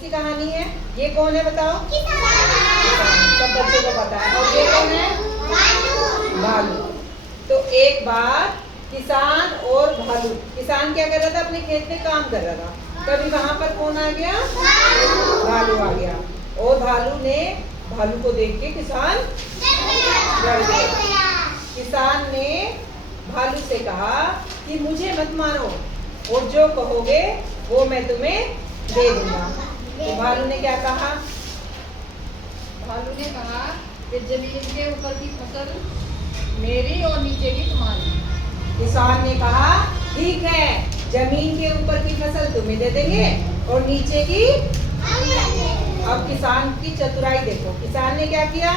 सी कहानी है। ये कौन है बताओ? किसान। सब बच्चों को पता है। और ये कौन है? भालू। तो एक बार किसान और भालू, किसान क्या कर रहा था? अपने खेत में काम कर रहा था। तभी वहां पर कौन आ गया? भालू आ गया। और भालू को देख के किसान डर गया। किसान ने भालू से कहा कि मुझे मत मारो और जो कहोगे वो मैं तुम्हें दे दूंगा। तो भालू ने क्या कहा? भालू ने कहा कि जमीन के ऊपर की फसल मेरी और नीचे की तुम्हारी। किसान ने कहा ठीक है, जमीन के ऊपर की फसल तुम्हें दे देंगे और नीचे की। अब किसान की चतुराई देखो। किसान ने क्या किया?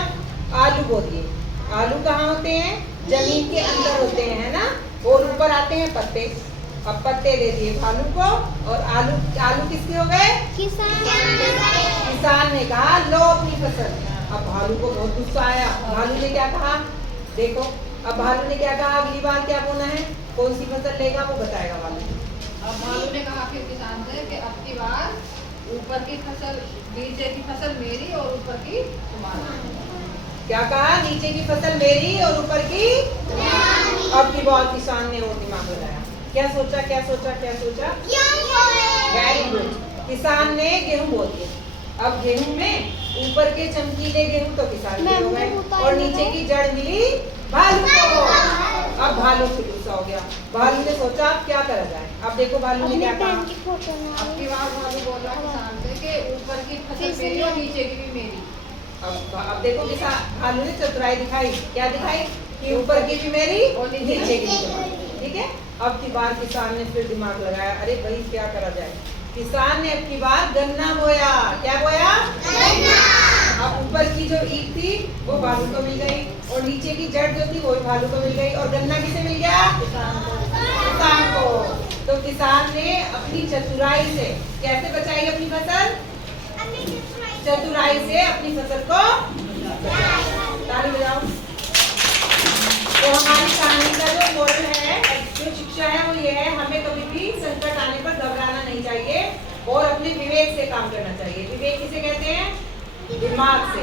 आलू बो दिए। आलू कहाँ होते हैं? जमीन के अंदर होते हैं, है ना? और ऊपर आते हैं पत्ते। अब पत्ते दे दिए भालू को और आलू किसके हो गए? किसान ने कहा लो अपनी फसल। अब भालू को बहुत गुस्सा आया। भालू ने क्या कहा? देखो, अब भालू ने क्या कहा? अगली बार क्या बोना है? कौन सी फसल लेगा वो बताएगा भालू। अब भालू ने कहा फिर किसान से कि अब की बार ऊपर की फसल, नीचे की फसल मेरी और ऊपर की तुम्हारी। क्या कहा? नीचे की फसल मेरी और ऊपर की। अब की बार किसान ने वो दिमाग लगाया। क्या सोचा? क्या सोचा? क्या सोचा? Very good. किसान ने गेहूं बो दिए। अब गेहूं में ऊपर के चमकीले गेहूं तो किसान के हो गए और नीचे की जड़ मिली भालू को। अब भालू से गुस्सा हो गया। भालू ने सोचा अब क्या करा जाए। अब देखो भालू ने क्या कहा? अब की बार भालू बोला किसान से कि ऊपर की फसल मेरी और नीचे की भी मेरी। अब देखो किसान भालू ने चतुराई दिखाई। क्या दिखाई? कि ऊपर की भी मेरी और नीचे की भी तुम्हारी। ठीक है। अब की बार किसान ने फिर दिमाग लगाया, अरे भाई क्या करा जाए। किसान ने अब की बार गन्ना बोया। क्या बोया? अब ऊपर की जो ईख थी वो भालू को मिल गई और नीचे की जड़ जो थी वो भी भालू को मिल गई और गन्ना किसे मिल गया? किसान को। तो किसान ने अपनी चतुराई से कैसे बचाई अपनी फसल? चतुराई से अपनी फसल को ताली बजाओ। तो हमारी कहानी का जो मोरल है, जो शिक्षा है वो ये है, हमें कभी भी संकट आने पर घबराना नहीं चाहिए और अपने विवेक से काम करना चाहिए। विवेक किसे कहते हैं? दिमाग से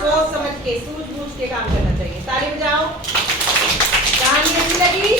सोच समझ के सूझबूझ के काम करना चाहिए। ताली बजाओ। कहानी अच्छी लगी?